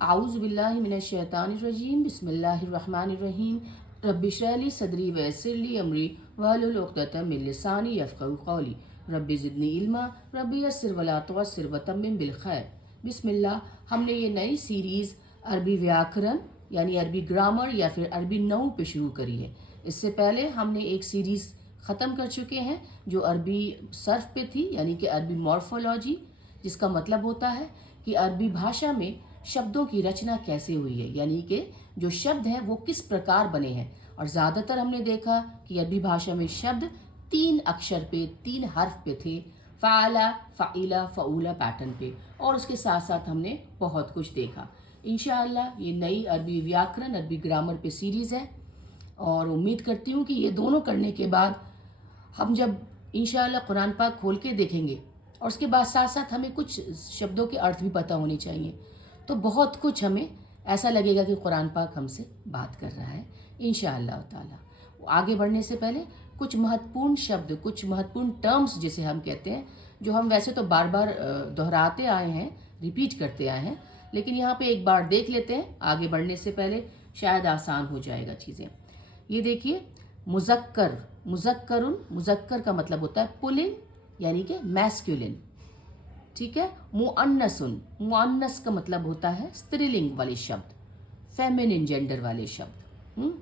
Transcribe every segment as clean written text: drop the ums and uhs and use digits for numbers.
आऊज़ु बिल्लाहि मिनश शैतानिर रजीम बिस्मिल्लाहिर रहमानिर रहीम रब्बि इश्रह ली सदरी व यस्सिर ली अमरी वहलुल उक़दतम मिन लिसानी यफ़क़हू क़ौली रब्बि ज़िदनी इल्मा रब्बि यस्सिर वला तुअस्सिर व तम्मिम बिल खैर। बिस्मिल्लाह। हमने ये नई सीरीज़ अरबी व्याकरण यानी अरबी ग्रामर या फिर अरबी नहू पे शुरू करी है। इससे पहले हमने एक सीरीज़ ख़त्म कर चुके हैं जो अरबी सर्फ पे थी, यानी कि अरबी मॉर्फोलॉजी, जिसका मतलब होता है कि अरबी भाषा में शब्दों की रचना कैसे हुई है, यानी कि जो शब्द हैं वो किस प्रकार बने हैं। और ज़्यादातर हमने देखा कि अरबी भाषा में शब्द 3 अक्षर पे, 3 हर्फ पे थे, फ़ाला, फ़ाइला, फ़ऊला पैटर्न पे। और उसके साथ साथ हमने बहुत कुछ देखा। इंशाअल्लाह ये नई अरबी व्याकरण, अरबी ग्रामर पे सीरीज़ है और उम्मीद करती हूँ कि ये दोनों करने के बाद हम जब इंशाअल्लाह कुरान पाक खोल के देखेंगे और उसके बाद साथ साथ हमें कुछ शब्दों के अर्थ भी पता होने चाहिए, तो बहुत कुछ हमें ऐसा लगेगा कि कुरान पाक हमसे बात कर रहा है इंशाअल्लाह ताला। आगे बढ़ने से पहले कुछ महत्वपूर्ण शब्द, कुछ महत्वपूर्ण टर्म्स जिसे हम कहते हैं, जो हम वैसे तो बार बार दोहराते आए हैं, रिपीट करते आए हैं, लेकिन यहाँ पे एक बार देख लेते हैं आगे बढ़ने से पहले, शायद आसान हो जाएगा चीज़ें। ये देखिए, मुज़क्कर, मुज़क्करुन, मुज़क्कर का मतलब होता है पुल्लिंग यानी कि मैस्कुलिन, ठीक है। मुअन्नसुन, मुअन्नस का मतलब होता है स्त्रीलिंग वाले शब्द, फेमिनिन जेंडर वाले शब्द।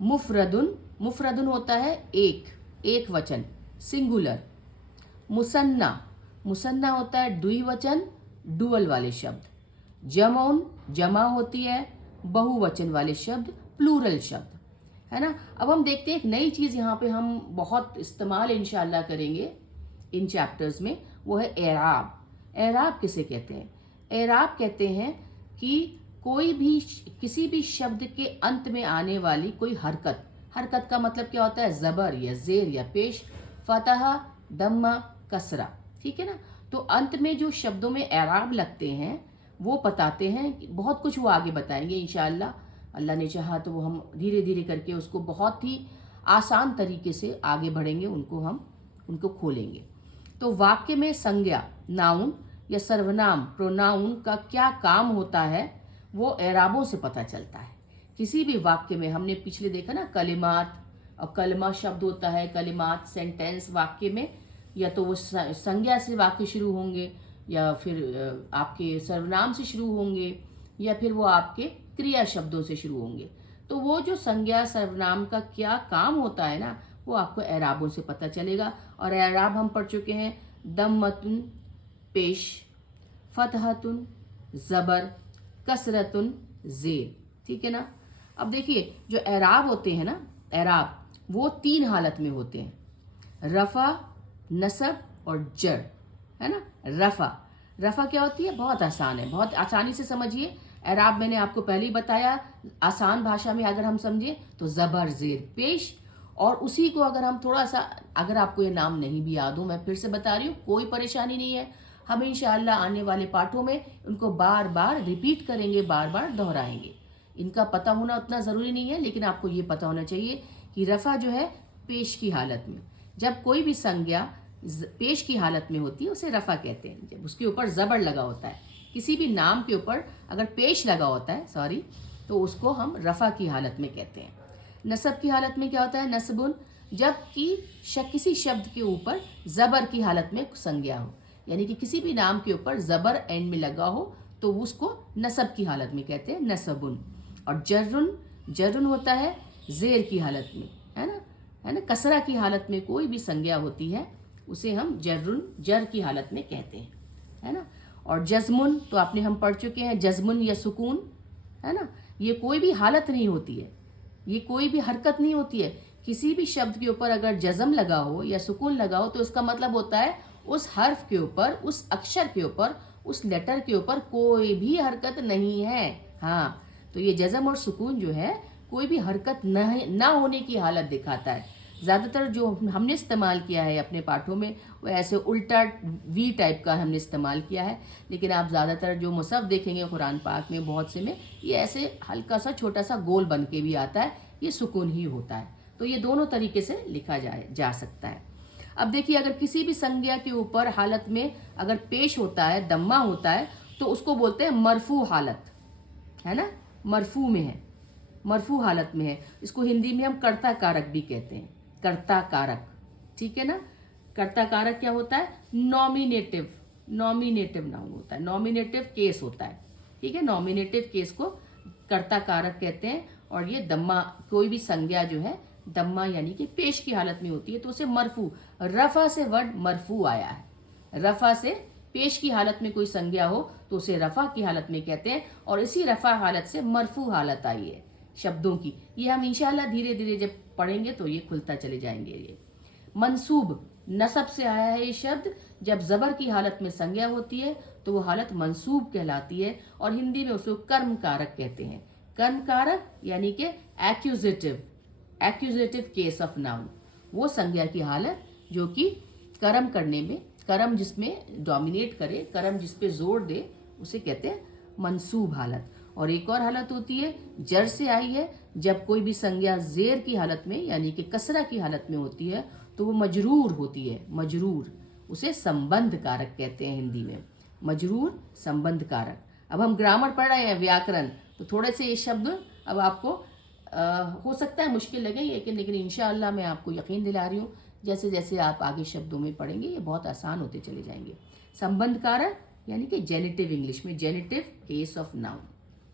मुफरदुन, मुफरदुन होता है एक वचन, सिंगुलर। मुसन्ना, मुसन्ना होता है द्विवचन, डुअल वाले शब्द। जमौन, जमा होती है बहुवचन वाले शब्द, प्लूरल शब्द, है ना। अब हम देखते हैं एक नई चीज़ यहाँ पे हम बहुत इस्तेमाल इंशाअल्लाह करेंगे इन चैप्टर्स में, वो है एराब। एराब किसे कहते हैं? एराब कहते हैं कि कोई भी किसी भी शब्द के अंत में आने वाली कोई हरकत, हरकत का मतलब क्या होता है? ज़बर या ज़ेर या पेश, फतहा, दम्मा, कसरा, ठीक है ना। तो अंत में जो शब्दों में एराब लगते हैं वो बताते हैं, बहुत कुछ वो आगे बताएंगे इंशाअल्लाह। अल्लाह ने चाहा तो वो हम धीरे धीरे करके उसको बहुत ही आसान तरीके से आगे बढ़ेंगे, उनको खोलेंगे। तो वाक्य में संज्ञा, नाउन या सर्वनाम, प्रोनाउन का क्या काम होता है वो एराबों से पता चलता है। किसी भी वाक्य में हमने पिछले देखा ना, कलिमात, और कलमा शब्द होता है, कलिमात सेंटेंस वाक्य में, या तो वो संज्ञा से वाक्य शुरू होंगे, या फिर आपके सर्वनाम से शुरू होंगे, या फिर वो आपके क्रिया शब्दों से शुरू होंगे। तो वो जो संज्ञा सर्वनाम का क्या काम होता है ना, वो आपको एराबों से पता चलेगा। और एराब हम पढ़ चुके हैं, दम्मतुन पेश, फतहतुन ज़बर, कसरतुन ज़ेर, ठीक है ना। अब देखिए जो एराब होते हैं ना, एराब वो 3 हालत में होते हैं, रफ़ा, नसब और जर, है ना। रफ़ा, रफ़ा क्या होती है? बहुत आसान है, बहुत आसानी से समझिए। एराब मैंने आपको पहले ही बताया, आसान भाषा में अगर हम समझें तो ज़बर, ज़ेर, पेश। और उसी को अगर हम थोड़ा सा, अगर आपको ये नाम नहीं भी याद हो, मैं फिर से बता रही हूँ, कोई परेशानी नहीं है, हम इंशाअल्लाह आने वाले पाठों में उनको बार बार रिपीट करेंगे, बार बार दोहराएंगे। इनका पता होना उतना ज़रूरी नहीं है, लेकिन आपको ये पता होना चाहिए कि रफ़ा जो है पेश की हालत में, जब कोई भी संज्ञा पेश की हालत में होती है उसे रफ़ा कहते हैं। जब उसके ऊपर ज़बर लगा होता है, किसी भी नाम के ऊपर अगर पेश लगा होता है, सॉरी, तो उसको हम रफ़ा की हालत में कहते हैं। नसब की हालत में क्या होता है? नसबुन, जबकि किसी शब्द के ऊपर ज़बर की हालत में संज्ञा हो, यानी कि किसी भी नाम के ऊपर ज़बर एंड में लगा हो तो उसको नसब की हालत में कहते हैं, नसबुन। और जर्रुन, जर्रुन होता है ज़ेर की हालत में, है ना। कसरा की हालत में कोई भी संज्ञा होती है उसे हम जर्रुन, जर की हालत में कहते हैं, है ना। और जज़मुन तो आपने हम पढ़ चुके हैं, जज़मुन या सुकून, है ना। ये कोई भी हालत नहीं होती है, ये कोई भी हरकत नहीं होती है। किसी भी शब्द के ऊपर अगर जज़म लगा हो या सुकून लगा हो तो इसका मतलब होता है उस हर्फ के ऊपर, उस अक्षर के ऊपर, उस लेटर के ऊपर कोई भी हरकत नहीं है। हाँ, तो ये जज़म और सुकून जो है कोई भी हरकत ना होने की हालत दिखाता है। ज़्यादातर जो हमने इस्तेमाल किया है अपने पाठों में वो ऐसे उल्टा वी टाइप का हमने इस्तेमाल किया है, लेकिन आप ज़्यादातर जो मुसहफ़ देखेंगे कुरान पाक में बहुत से में ये ऐसे हल्का सा छोटा सा गोल बन के भी आता है, ये सुकून ही होता है। तो ये दोनों तरीके से लिखा जा सकता है। अब देखिए, अगर किसी भी संज्ञा के ऊपर हालत में अगर पेश होता है, दम्मा होता है, तो उसको बोलते हैं मरफू हालत, है ना, मरफू में है, मरफू हालत में है। इसको हिंदी में हम कर्ता कारक भी कहते हैं, कर्ता कारक, ठीक है ना। कर्ता कारक क्या होता है, नॉमिनेटिव, नॉमिनेटिव नाउन होता है, नॉमिनेटिव केस होता है, ठीक है। नॉमिनेटिव केस को कर्ता कारक कहते हैं। और ये दम्मा, कोई भी संज्ञा जो है दम्मा यानी कि पेश की हालत में होती है तो उसे मरफू, रफा से वर्ड मरफू आया है, रफा से पेश की हालत में कोई संज्ञा हो तो उसे रफा की हालत में कहते हैं। और इसी रफा हालत से मरफू हालत आई है शब्दों की। ये हम इंशाल्लाह धीरे धीरे जब पढ़ेंगे तो ये खुलता चले जाएंगे। ये मंसूब, नसब से आया है ये शब्द। जब जबर की हालत में संज्ञा होती है तो वो हालत मंसूब कहलाती है। और हिंदी में उसको कर्म कारक कहते हैं। कर्म कारक यानी कि accusative, accusative case of noun, वो संज्ञा की हालत जो कि कर्म करने में, कर्म जिसमें डोमिनेट करे, कर्म जिस पे जोर दे, उसे कहते हैं मंसूब हालत। और एक और हालत होती है जर से आई है, जब कोई भी संज्ञा जेर की हालत में यानी कि कसरा की हालत में होती है तो वो मजरूर होती है, मजरूर, उसे संबंध कारक कहते हैं हिंदी में, मजरूर संबंध कारक। अब हम ग्रामर पढ़ रहे हैं, व्याकरण, तो थोड़े से ये शब्द अब आपको हो सकता है मुश्किल लगे, लेकिन इंशाअल्लाह मैं आपको यकीन दिला रही हूँ जैसे जैसे आप आगे शब्दों में पढ़ेंगे ये बहुत आसान होते चले जाएंगे। संबंध कारक यानी कि जेनेटिव, इंग्लिश में जेनेटिव केस ऑफ नाउन,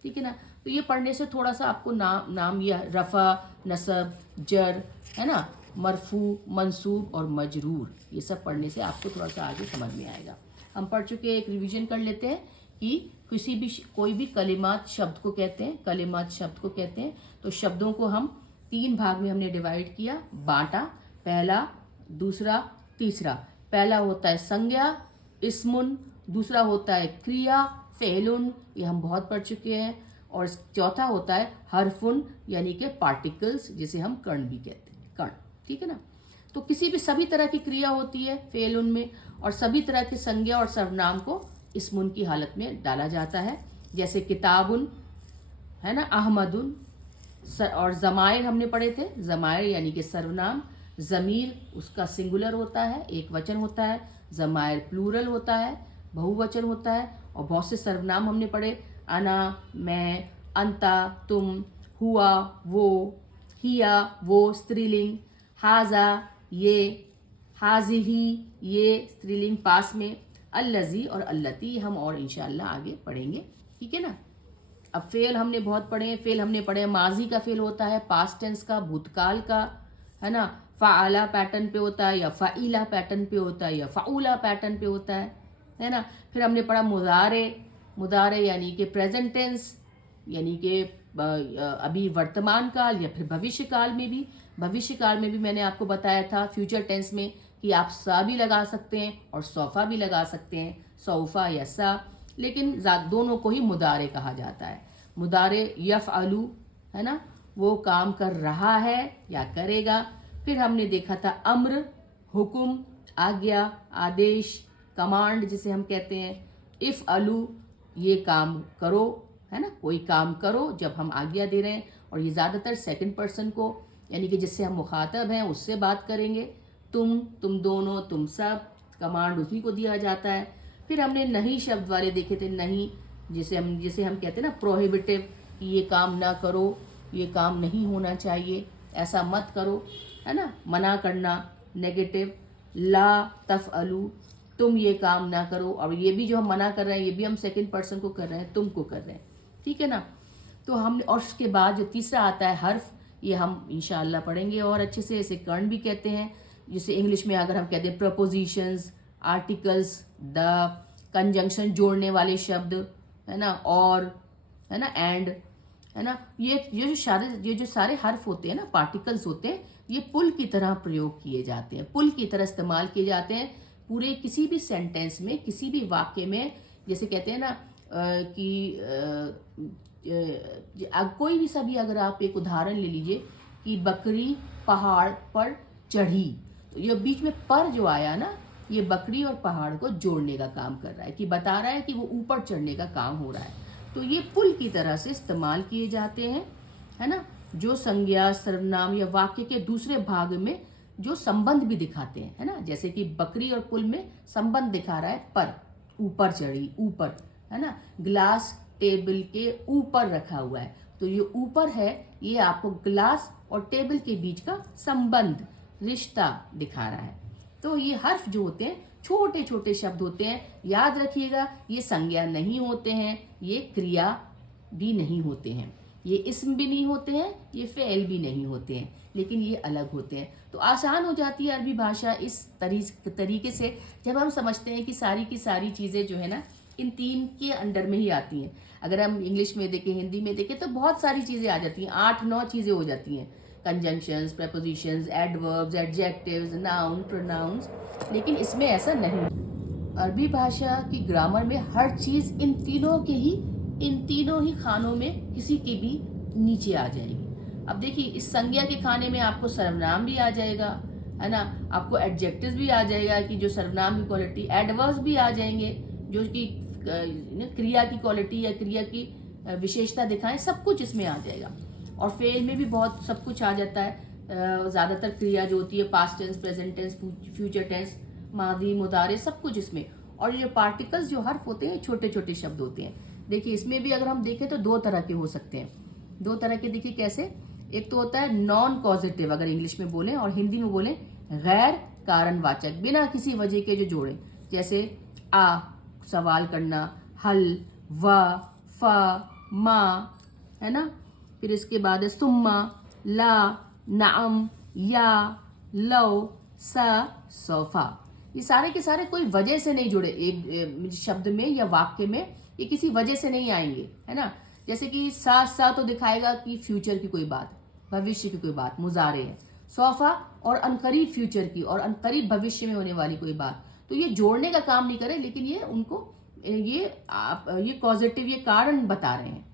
ठीक है ना। तो ये पढ़ने से थोड़ा सा आपको नाम या रफ़ा, नसब, जर, है ना, मरफू, मंसूब और मजरूर, ये सब पढ़ने से आपको थोड़ा सा आगे समझ में आएगा। हम पढ़ चुके हैं, एक रिवीजन कर लेते हैं कि किसी भी कोई भी कलिमात शब्द को कहते हैं, कलिमात शब्द को कहते हैं। तो शब्दों को हम 3 भाग में हमने डिवाइड किया, बांटा, पहला, दूसरा, तीसरा। पहला होता है संज्ञा, इस्मुन, दूसरा होता है क्रिया, फेलुन, ये हम बहुत पढ़ चुके हैं। और चौथा होता है हरफुन यानी कि पार्टिकल्स, जिसे हम कर्ण भी कहते हैं, कर्ण, ठीक है ना। तो किसी भी सभी तरह की क्रिया होती है फेलुन में, और सभी तरह की संज्ञा और सर्वनाम को इस्मुन की हालत में डाला जाता है। जैसे किताबुन, है ना, अहमदुन, और जमायर हमने पढ़े थे, जमायर यानी कि सर्वनाम। ज़मीर उसका सिंगुलर होता है, एक वचन होता है। जमायर प्लूरल होता है, बहुवचन होता है। और बहुत से सर्वनाम हमने पढ़े, अना, मैं, अंता, तुम, हुआ, वो, हिया, वो स्त्रीलिंग, हाजा, ये, हाजिही, ये स्त्रीलिंग पास में, अल्लजी और अल्लती हम और इंशाल्लाह आगे पढ़ेंगे, ठीक है ना। अब फेल हमने बहुत पढ़े हैं, फेल हमने पढ़े हैं, माजी का फेल होता है, पास्ट टेंस का, भूतकाल का, है ना, फ़ाअला पैटर्न पे होता है या फ़ाइला पैटर्न पे होता है या फ़ाउला पैटर्न पे होता है ना। फिर हमने पढ़ा मुदारे, मुदारे यानी कि प्रेजेंट टेंस, यानी कि अभी वर्तमान काल या फिर भविष्य काल में भी, भविष्य काल में भी मैंने आपको बताया था फ्यूचर टेंस में कि आप सा भी लगा सकते हैं और सौफा भी लगा सकते हैं, सौफा या सा, लेकिन दोनों को ही मुदारे कहा जाता है। मुदारे यफ़अलु, है ना, वो काम कर रहा है या करेगा। फिर हमने देखा था अम्र, हुक्म, आज्ञा, आदेश, कमांड जिसे हम कहते हैं। इफ़ अलू, ये काम करो, है ना, कोई काम करो जब हम आज्ञा दे रहे हैं। और ये ज़्यादातर सेकंड पर्सन को यानी कि जिससे हम मुखातब हैं उससे बात करेंगे। तुम दोनों, तुम सब, कमांड उसी को दिया जाता है। फिर हमने नहीं शब्द वाले देखे थे, नहीं जिसे हम कहते हैं ना प्रोहिबिटिव, कि ये काम ना करो, ये काम नहीं होना चाहिए, ऐसा मत करो, है ना, मना करना, नेगेटिव। ला तफ़अलू, तुम ये काम ना करो, और ये भी जो हम मना कर रहे हैं ये भी हम सेकंड पर्सन को कर रहे हैं, तुमको कर रहे हैं, ठीक है ना। तो हम, और उसके बाद जो तीसरा आता है हर्फ, ये हम इंशाअल्लाह पढ़ेंगे और अच्छे से। इसे कर्ण भी कहते हैं, जिसे इंग्लिश में अगर हम कहते हैं प्रपोजिशंस, आर्टिकल्स, द, कंजंक्शन, जोड़ने वाले शब्द, है ना, और, है ना, एंड, है ना। ये जो सारे हर्फ होते हैं ना, पार्टिकल्स होते हैं, ये पुल की तरह प्रयोग किए जाते हैं, पुल की तरह इस्तेमाल किए जाते हैं पूरे किसी भी सेंटेंस में, किसी भी वाक्य में। जैसे कहते हैं ना कोई भी सभी, अगर आप एक उदाहरण ले लीजिए कि बकरी पहाड़ पर चढ़ी, तो ये बीच में पर जो आया ना, ये बकरी और पहाड़ को जोड़ने का काम कर रहा है, कि बता रहा है कि वो ऊपर चढ़ने का काम हो रहा है। तो ये पुल की तरह से इस्तेमाल किए जाते हैं, है ना, जो संज्ञा, सर्वनाम या वाक्य के दूसरे भाग में जो संबंध भी दिखाते हैं, है ना। जैसे कि बकरी और पुल में संबंध दिखा रहा है, पर, ऊपर चढ़ी, ऊपर, है ना। ग्लास टेबल के ऊपर रखा हुआ है। तो ये ऊपर है, ये आपको ग्लास और टेबल के बीच का संबंध, रिश्ता दिखा रहा है। तो ये हर्फ जो होते हैं छोटे छोटे शब्द होते हैं, याद रखिएगा। ये संज्ञा नहीं होते हैं, ये क्रिया भी नहीं होते हैं, ये इस्म भी नहीं होते हैं, ये फ़ेल भी नहीं होते हैं, लेकिन ये अलग होते हैं। तो आसान हो जाती है अरबी भाषा इस तरीके से, जब हम समझते हैं कि सारी की सारी चीज़ें जो है ना इन तीन के अंडर में ही आती हैं। अगर हम इंग्लिश में देखें, हिंदी में देखें, तो बहुत सारी चीज़ें आ जाती हैं, 8-9 चीज़ें हो जाती हैं, conjunctions, prepositions, adverbs, adjectives, noun, pronouns. लेकिन इसमें ऐसा नहीं। अरबी भाषा की ग्रामर में हर चीज़ इन तीनों ही खानों में किसी के भी नीचे आ जाएगी। अब देखिए, इस संज्ञा के खाने में आपको सर्वनाम भी आ जाएगा, है ना, आपको एडजेक्टिव्स भी आ जाएगा कि जो सर्वनाम की क्वालिटी, एडवर्ब्स भी आ जाएंगे जो कि क्रिया की क्वालिटी या क्रिया की विशेषता दिखाएं, सब कुछ इसमें आ जाएगा। और फेल में भी बहुत सब कुछ आ जाता है। ज़्यादातर क्रिया जो होती है past tense, present tense, future tense, मादी, मुदारे, सब कुछ इसमें। और ये पार्टिकल्स जो हर्फ होते हैं छोटे छोटे शब्द होते हैं। देखिए, इसमें भी अगर हम देखें तो दो तरह के हो सकते हैं। दो तरह के देखिए कैसे। एक तो होता है नॉन पॉजिटिव, अगर इंग्लिश में बोलें, और हिंदी में बोलें गैर कारणवाचक, बिना किसी वजह के जो जोड़ें, जैसे आ सवाल करना, हल, वा, फा, मा, है ना। फिर इसके बाद है सुम्मा, ला, नाम, या, लो, सा, सोफा। ये सारे के सारे कोई वजह से नहीं जुड़े, एक शब्द में या वाक्य में ये किसी वजह से नहीं आएंगे, है ना। जैसे कि सा तो दिखाएगा कि फ्यूचर की कोई बात, भविष्य की कोई बात, मुजारे है। सोफा और अनकरीब फ्यूचर की और अनकरीब भविष्य में होने वाली कोई बात। तो ये जोड़ने का काम नहीं करे, लेकिन ये उनको ये कॉजेटिव, ये कारण बता रहे हैं,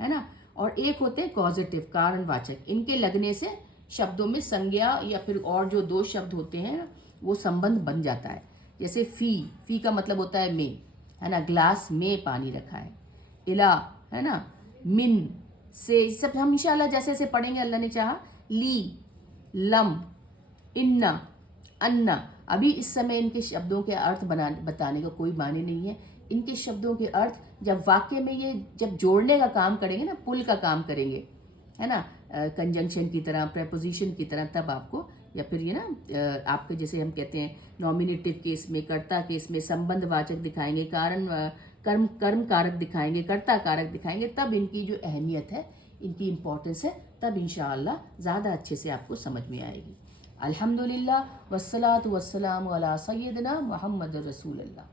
है ना। और एक होते हैं कॉजेटिव, कारणवाचक, इनके लगने से शब्दों में संज्ञा या फिर और जो दो शब्द होते हैं वो संबंध बन जाता है। जैसे फी का मतलब होता है में, है ना, ग्लास में पानी रखा है। इला, है ना, मिन से, सब हम इंशाल्लाह जैसे जैसे पढ़ेंगे अल्लाह ने चाहा। ली, लम, इन्ना, अन्ना। अभी इस समय इनके शब्दों के अर्थ बताने का कोई माने नहीं है। इनके शब्दों के अर्थ जब वाक्य में ये जब जोड़ने का काम करेंगे ना, पुल का काम करेंगे, है ना, कंजंक्शन की तरह, प्रेपोजिशन की तरह, तब आपको, या फिर ये ना आपके जैसे हम कहते हैं नॉमिनेटिव केस में, कर्ता केस में संबंधवाचक दिखाएंगे, कारण कर्म कारक दिखाएंगे, कर्ता कारक दिखाएंगे, तब इनकी जो अहमियत है, इनकी इम्पोर्टेंस है, तब इंशाअल्लाह ज़्यादा अच्छे से आपको समझ में आएगी। अल्हम्दुलिल्लाह वस्सलातु वस्सलामु अला सय्यिदिना मुहम्मद रसूलुल्लाह।